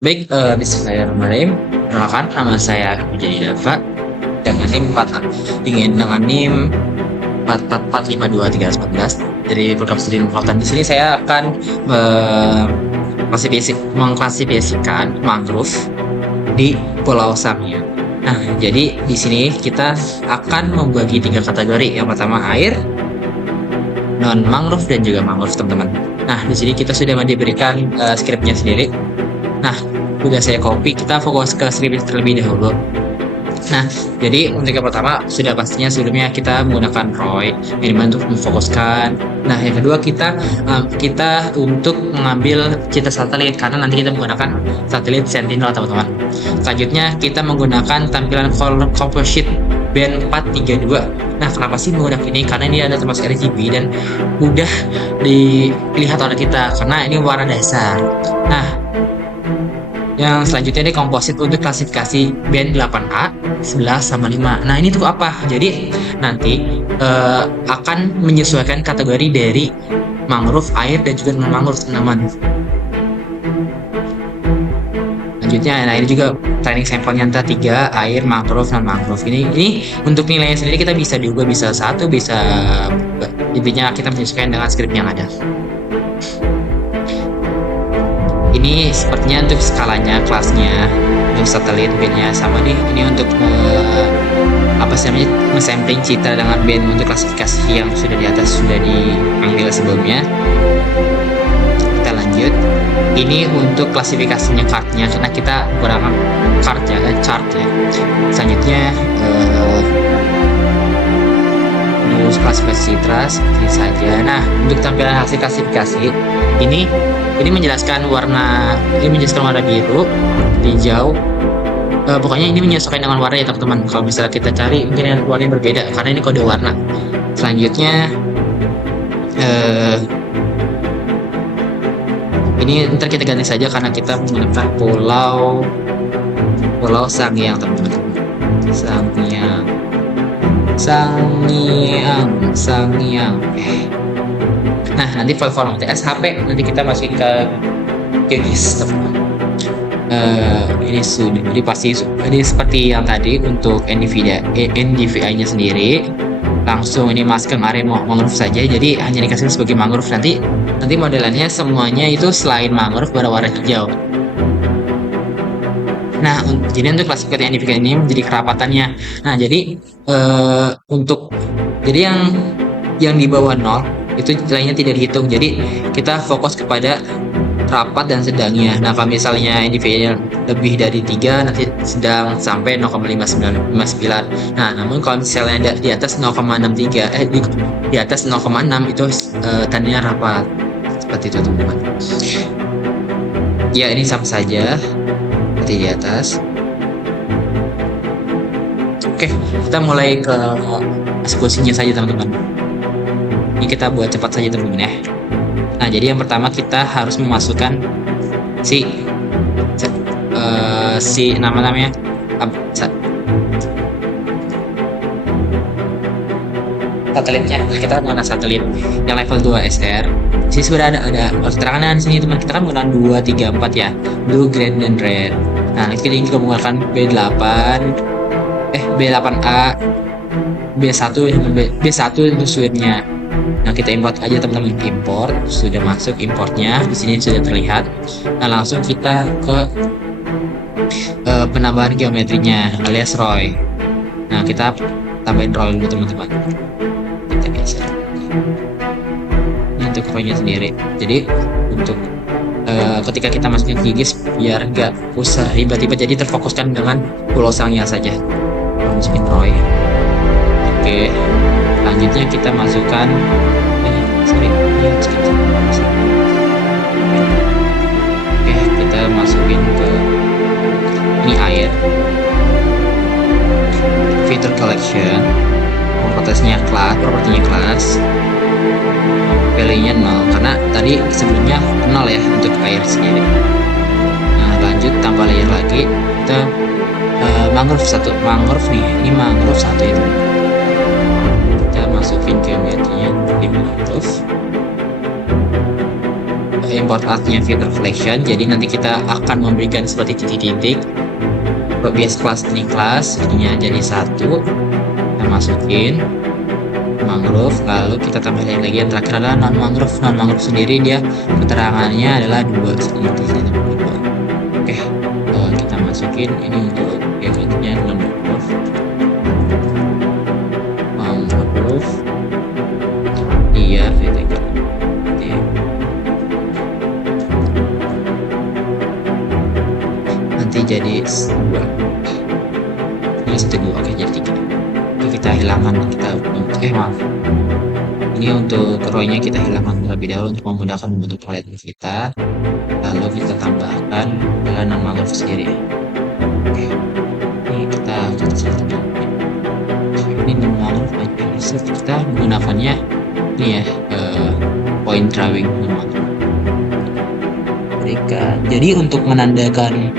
Baik, bismillahirrahmanirrahim. Perkenalkan, nama saya menjadi Dava dengan NIM 4521314 dari program studi kelautan. Di sini saya akan mengklasifikasikan mangrove di Pulau Sangiang. Nah, jadi di sini kita akan membagi 3 kategori. Yang pertama air, non mangrove dan juga mangrove, teman-teman. Nah, di sini kita sudah diberikan skripnya sendiri. Nah, udah saya copy, kita fokus ke skrip terlebih dahulu. Nah, jadi untuk yang pertama sudah pastinya sebelumnya kita menggunakan ROY minimal untuk memfokuskan. Nah, yang kedua kita untuk mengambil citra satelit karena nanti kita menggunakan satelit Sentinel, teman-teman. Selanjutnya kita menggunakan tampilan composite band 432. Nah, kenapa sih menggunakan ini? Karena ini ada termasuk RGB dan mudah dilihat oleh kita karena ini warna dasar. Nah, yang selanjutnya ini komposit untuk klasifikasi band 8A, 11 sama 5. Nah, ini tuh apa? Jadi nanti akan menyesuaikan kategori dari mangrove, air, dan juga non-mangrove, teman-teman. Selanjutnya, nah ini juga training sampelnya antara 3, air, mangrove, non-mangrove. Ini untuk nilainya sendiri kita bisa diubah, bisa 1, bisa intinya kita menyesuaikan dengan skrip yang ada. Ini sepertinya untuk skalanya, kelasnya, untuk satelit bandnya sama nih. Ini untuk sampling citra dengan band untuk klasifikasi yang sudah di atas sudah diambil sebelumnya. Kita lanjut. Ini untuk klasifikasinya kartnya karena kita menggunakan chart ya. Selanjutnya klasifikasi citra seperti saja. Nah, untuk tampilan hasil klasifikasi ini menjelaskan warna biru, hijau. Pokoknya ini menyesuaikan dengan warna ya, teman-teman. Kalau misalnya kita cari mungkin warnanya berbeda karena ini kode warna. Selanjutnya ini ntar kita ganti saja karena kita menggunakan Pulau Sangiang, teman-teman. Sangiang. Nah, nanti file format SHP nanti kita masukin ke QGIS, teman-teman. Ini sudah ini seperti yang tadi untuk NDVI-nya sendiri. Langsung ini masuk ke area mangrove saja, jadi hanya dikasih sebagai mangrove. Nanti modelannya semuanya itu selain mangrove berwarna hijau. Nah, jadi untuk klasifikasi NDVI ini menjadi kerapatannya. Nah, jadi yang di bawah 0 itu nilainya tidak dihitung. Jadi kita fokus kepada rapat dan sedangnya. Nah, kalau misalnya NDVI lebih dari 3 nanti sedang sampai 0,59. Nah, namun kalau misalnya di atas 0,63 di atas 0,6 itu tandanya rapat. Seperti itu, teman-teman. Ya, ini sama saja seperti di atas. Oke, kita mulai ke eksekusinya saja, teman-teman. Ini kita buat cepat saja, teman-teman ya. Nah, jadi yang pertama kita harus memasukkan si namanya satelitnya. Kita menggunakan satelit yang level 2 SR. Di sini sudah ada keterangan di sini, teman. Kita kan menggunakan 2, 3, 4 ya. Blue, green, dan red. Nah, kita juga menggunakan B8A, B1 itu suitnya. Nah, kita import aja, teman-teman. Import sudah masuk importnya, di sini sudah terlihat. Nah, langsung kita ke penambahan geometrinya alias ROY. Nah, kita tambahin ROY dulu, teman-teman. Kita geser. Ini untuk ROY-nya sendiri. Jadi untuk ketika kita masukin QGIS biar nggak usah tiba-tiba, jadi terfokuskan dengan Pulau Sangiang saja. Masukin ROY. Oke. Selanjutnya kita masukkan Oke, kita masukin ke ini air, feature collection, propertinya kelas, value-nya 0 karena tadi sebelumnya 0 ya untuk air sendiri. Nah, lanjut tambah layer lagi, kita mangrove nih, ini mangrove 1 itu. Masukin geometrinya di mangrove. import artnya filter collection. Jadi nanti kita akan memberikan seperti titik-titik bias class ini kelas ininya jadi satu, kita masukin mangrove, lalu kita tambahin lagi yang terakhir adalah non mangrove. Non mangrove sendiri dia keterangannya adalah 2 seperti ini. Oke, kita masukin ini untuk eventnya non mangrove. Mangrove iya VTK nanti jadi 2 ini 1 2. Oke, jadi 3. Oke, kita hilangkan, kita maaf, ini untuk row-nya kita hilangkan terlebih dahulu untuk memudahkan membentuk paletnya kita, lalu kita tambahkan non mangrove sendiri. Oke, ini kita ini non mangrove bisa kita menggunakannya ini ya, point drawing non mangrove. Jadi untuk menandakan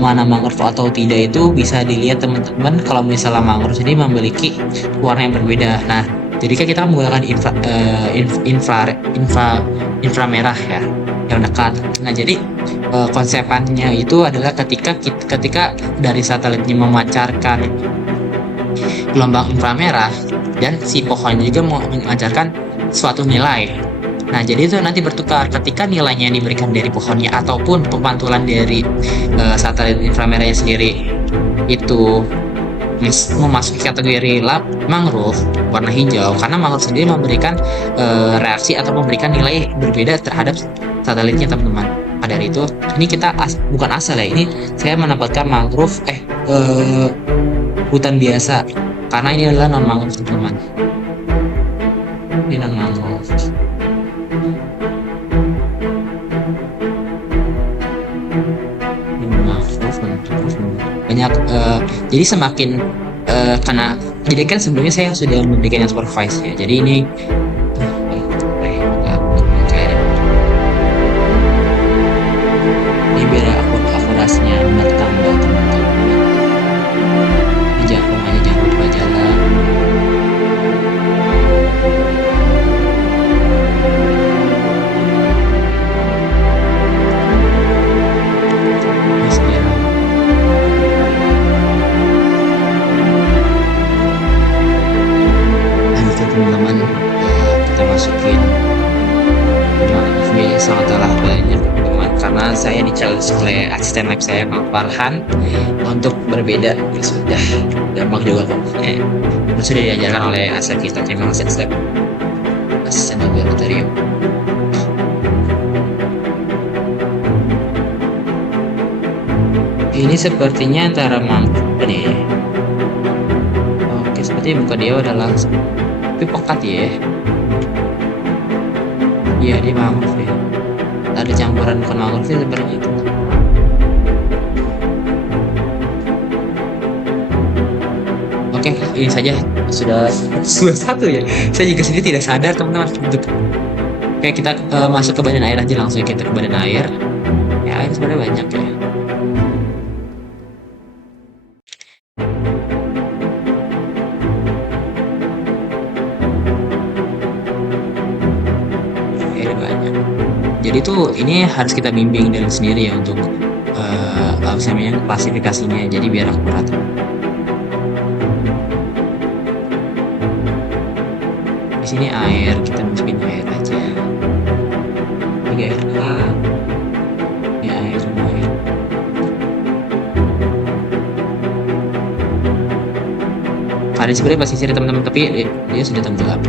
mana mangrove atau tidak itu bisa dilihat teman-teman kalau misalnya mangrove ini memiliki warna yang berbeda. Nah, jadi kan kita menggunakan inframerah ya, yang dekat. Nah, jadi konsepannya itu adalah ketika dari satelitnya memancarkan gelombang inframerah dan si pohonnya juga memancarkan suatu nilai. Nah, jadi itu nanti bertukar ketika nilainya yang diberikan dari pohonnya ataupun pemantulan dari satelit inframerahnya sendiri itu memasuki kategori lab mangrove warna hijau, karena mangrove sendiri memberikan reaksi atau memberikan nilai berbeda terhadap satelitnya teman-teman. Pada dari itu, ini kita bukan asal ya, ini saya menempatkan mangrove hutan biasa karena ini adalah non mangrove teman-teman. Ini non mangrove. Banyak jadi semakin karena jadi kan sebelumnya saya sudah memberikan yang supervise ya, jadi ini biar akurasinya bertambah teman-teman. Jangan lupa jalan. Teman-teman, kita masukin sangatlah banyak teman, karena saya di challenge oleh asisten lab saya Bang Farhan untuk berbeda. Ya sudah gampang juga kok, sudah diajarkan oleh asisten kita. Terima kasih asisten laboratorium. Ini sepertinya antara mangrove nih. Oke, sepertinya bukan dia adalah tapi pekat ya. Iya, dia mangrove ya. Ada campuran bukan mangrove sih sebenarnya itu. Oke, ini saja sudah satu ya. Saya juga sendiri tidak sadar teman-teman. Oke, kita masuk ke badan air aja, langsung kita ke badan air. Ya, air sebenarnya banyak ya. Jadi tuh ini harus kita bimbing dari sendiri ya untuk apa namanya klasifikasinya, jadi biar akurat. Di sini air, kita masukin air aja. Ini air ini air. Ada sebenarnya pesisir teman-teman, tapi dia sudah tenggelam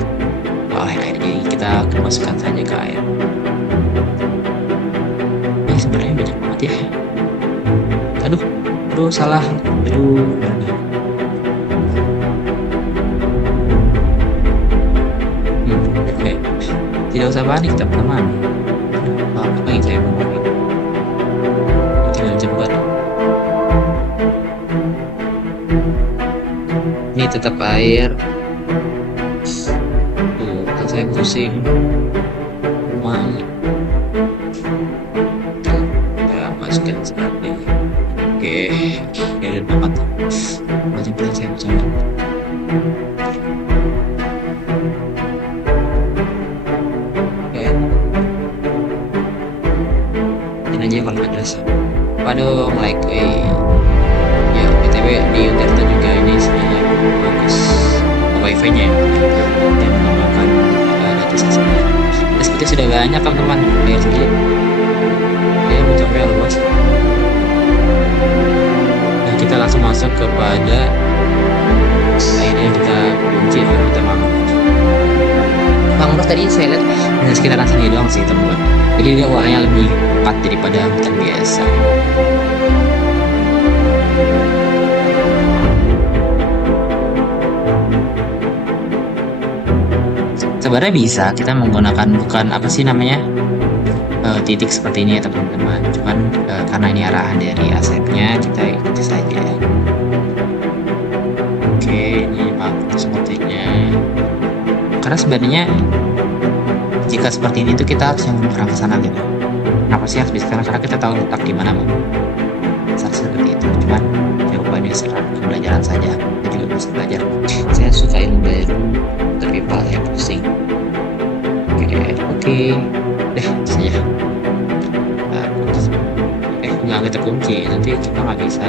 oleh air, jadi kita masukkan saja ke air. Sebenarnya banyak banget ya. Aduh salah. Oke. Tidak usah panik teman-teman. Apa yang saya mau tinggal cepat. Ini tetap air. Tuh, saya pusing. Masukin seperti oke, ya dapat wajib saya coba. Oke, aja kalau nggak jelas. Waduh, like ya btw di Utirta juga ini sebenarnya bagus wifi-nya ya, dan menggunakan data sensor. Terus kita sudah banyak teman-teman, lihat sendiri dia mencapai luas. Nah kita langsung masuk kepada akhirnya kita kunci karena kita mangrove tadi saya lihat hanya sekitaran sini doang sih teman-teman, jadi dia warnanya lebih pekat daripada hutan biasa. Sebenarnya bisa kita menggunakan bukan apa sih namanya titik seperti ini ya teman-teman, cuman karena ini arahan dari asepnya kita ikuti saja. Oke, ini bagus sepertinya, karena sebenarnya jika seperti ini tuh kita harus yang mengarah ke sana gitu. Kenapa sih harus bisa, karena kita tahu letak di mana seperti itu. Cuman jawabannya serah pembelajaran saja, kita juga bisa belajar. Saya suka ilmu baru tapi saya pusing. Oke deh saja. Nggak kita kunci, nanti kita nggak bisa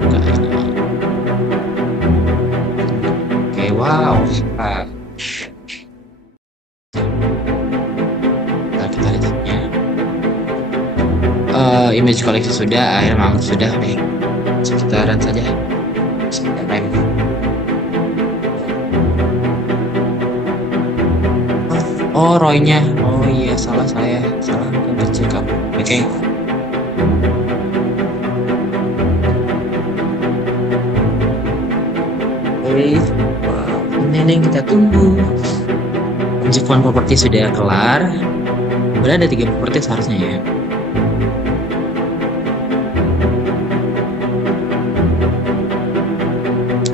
buka ini. Oke, wow. Kita lihatnya image koleksi sudah, akhir mangrove sudah, deh sekitaran saja. Oh ROI-nya, oh iya salah saya, salah kecil kamu. Oke. Wow, ini yang kita tunggu. Penjualan properti sudah kelar. Udah ada 3 properti seharusnya ya.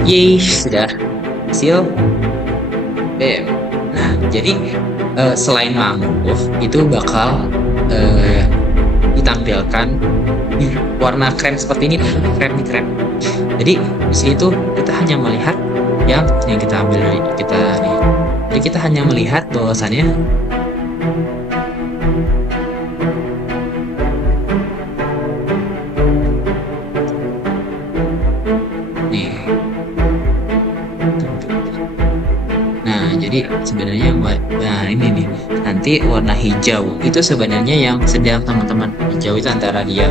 Yeay, sudah hasil. Nah, jadi selain mangrove itu bakal ditampilkan warna krem seperti ini, krem. Jadi di sini tuh kita hanya melihat yang kita ambil dari kita nih. Jadi kita hanya melihat bahwasannya nih. Nah, jadi sebenarnya nah ini nih, nanti warna hijau itu sebenarnya yang sedang teman-teman, hijau itu antara dia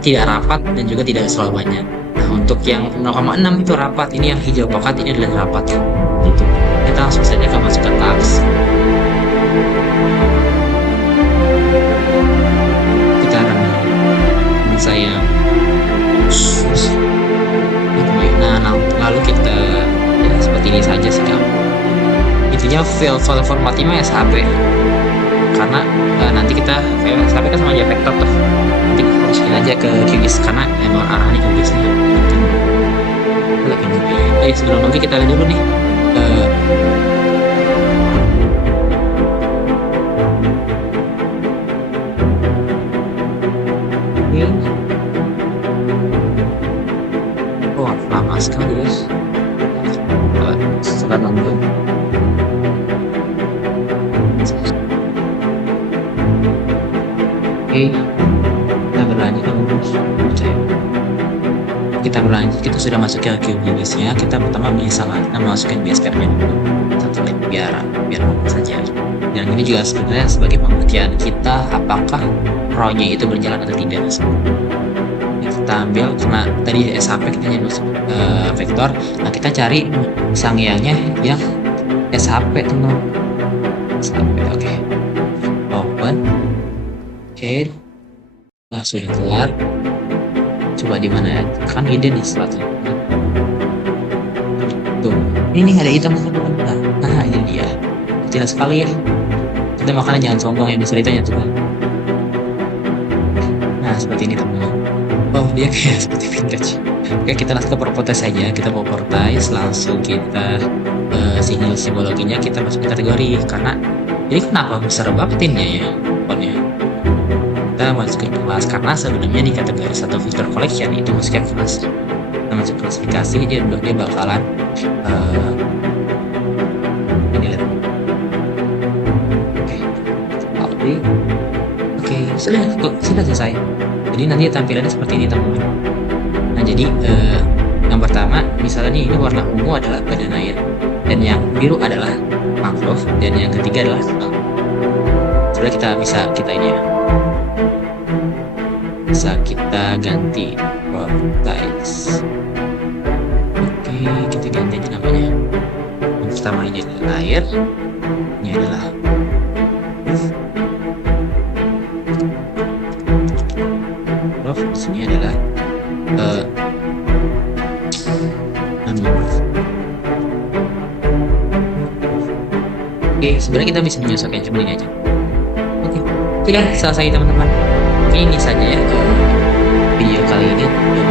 tidak rapat dan juga tidak terlalu banyak. Nah, untuk yang 0,6 itu rapat, ini yang hijau pekat ini adalah rapat. Gitu. Kita langsung saja ke masuk ke task. Kita akan saya. Nah, lalu kita ya seperti ini saja sih kamu. Intinya file formatnya mah SHP. Karena nanti kita SHP kan sama aja vektor tuh. Nanti masukin aja ke QGIS karena emang arahnya QGIS-nya. Sebelum nanti kita lihat dulu nih. Oh, lama sekali guys. Setelah nunggu. Oke, kita berlanjut kita berlanjut, kita sudah masuk ke QGIS-nya. Kita pertama misalnya kita masukin BSPR-nya dulu satu lagi biar saja. Dan ini juga sebenarnya sebagai pembuktian kita apakah RAW-nya itu berjalan atau tidak. Kita ambil karena tadi SHP kita hanya masuk vektor. Nah kita cari sangyangnya yang SHP teman. SHP oke. Open. Oke. Nah sudah kelar. Coba di mana ya? Kan ide di selatan. Tuh, ini ada hitam teman-teman. Nah, ini dia. Jelas sekali ya. Kita makanya jangan sombong yang ceritanya tuh. Nah, seperti ini teman-teman. Oh, dia kayak seperti vintage. Oke, kita langsung ke properties saja. Kita mau properties, langsung kita sinyal simbologinya kita masuk kategori karena ini kenapa besar banget ya pokoknya. Kita masukin kelas karena sebenarnya di kategori satu filter collection itu masuknya kelas. Kita masuk klasifikasi dia bakalan ini lihat. Oke, sudah selesai. Jadi nanti tampilannya seperti ini teman-teman. Nah jadi yang pertama misalnya nih, ini warna ungu adalah badan air, dan yang biru adalah mangrove, dan yang ketiga adalah sebenarnya kita bisa ini ya, bisa kita ganti vortex. Oke, kita ganti aja namanya. Yang pertama ini adalah air, ini adalah mangrove, di sini adalah Oke, sebenarnya kita bisa menyesuaikan cuma ini aja. Oke, sudah selesai teman-teman. Oke, ini saja ya video kali ini untuk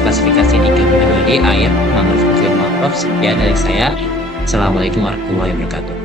klasifikasi di kategori air, mangrove, dan mangrove. Sekian dari saya. Assalamualaikum warahmatullahi wabarakatuh.